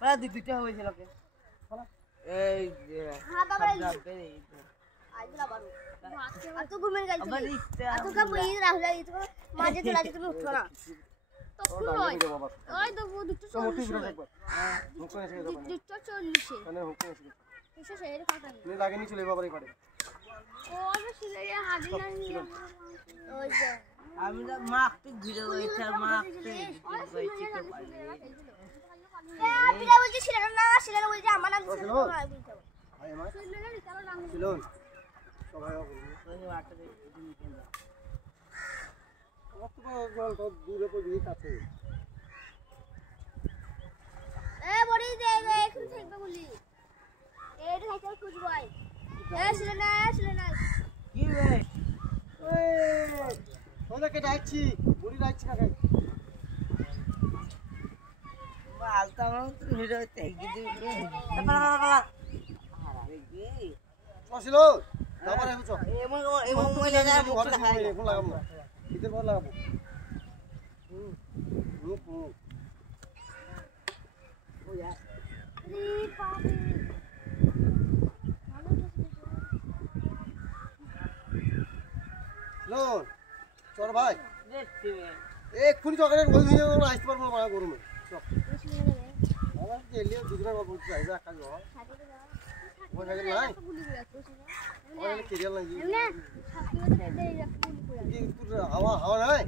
ওরা দুইটা হয়েছিল কে এই হ্যাঁ বাবা আইলা বারু আতো ঘুমেন গাইছো আতো কা বই রাহুল আইতো মাঝে চলে আসি তুমি উঠো না তখন নয় ওই তো দুটো চল্লিশ হ্যাঁ দুটো চল্লিশে মানে হুকম আছে এসে শের কথা নেই লাগেনি চলে বাবারে পারে ও আমি শুনে হাজির নাই ওই যে আমি তো মাখতে ঘুরে হইছে মাখতে হইছে কে পারে পিলা বলছি ছিল না ছিল বলছি আমার নাম ছিল ভাই আমার ছিল না কারো নাম ছিল সবাই বলছি ওই আটে দিন কেন কত জল তো দূরে পড়ে আছে এ বড়ি দে একটু থাকবে বলি এইটা সাইকেল খুঁজবো আই ছিল না কি রে ওই ওদেরকে ডাকছি বুড়ি ডাকছি না কাই আলতা তো ভিডিও তেই দিদি পালা আরে কি চছিল তারপরে আমি চল এমন মইলা না মুখ দেখাই এখন লাগাবো না ভিতর পর লাগাবো ও ইয়া রে পাবে লোন চল ভাই দেখতে এক্ষুনি চকের ওই ভিডিও আসতে পারবো না গরমে চল আমার গেলিও দুজনের গল্প করতে যাই কাজ হয় ওই জায়গা নাই ওই কেরিয়াল নাই না ছাত্রীদের এই একটা গুলি করে হাওয়া হাওয়া নাই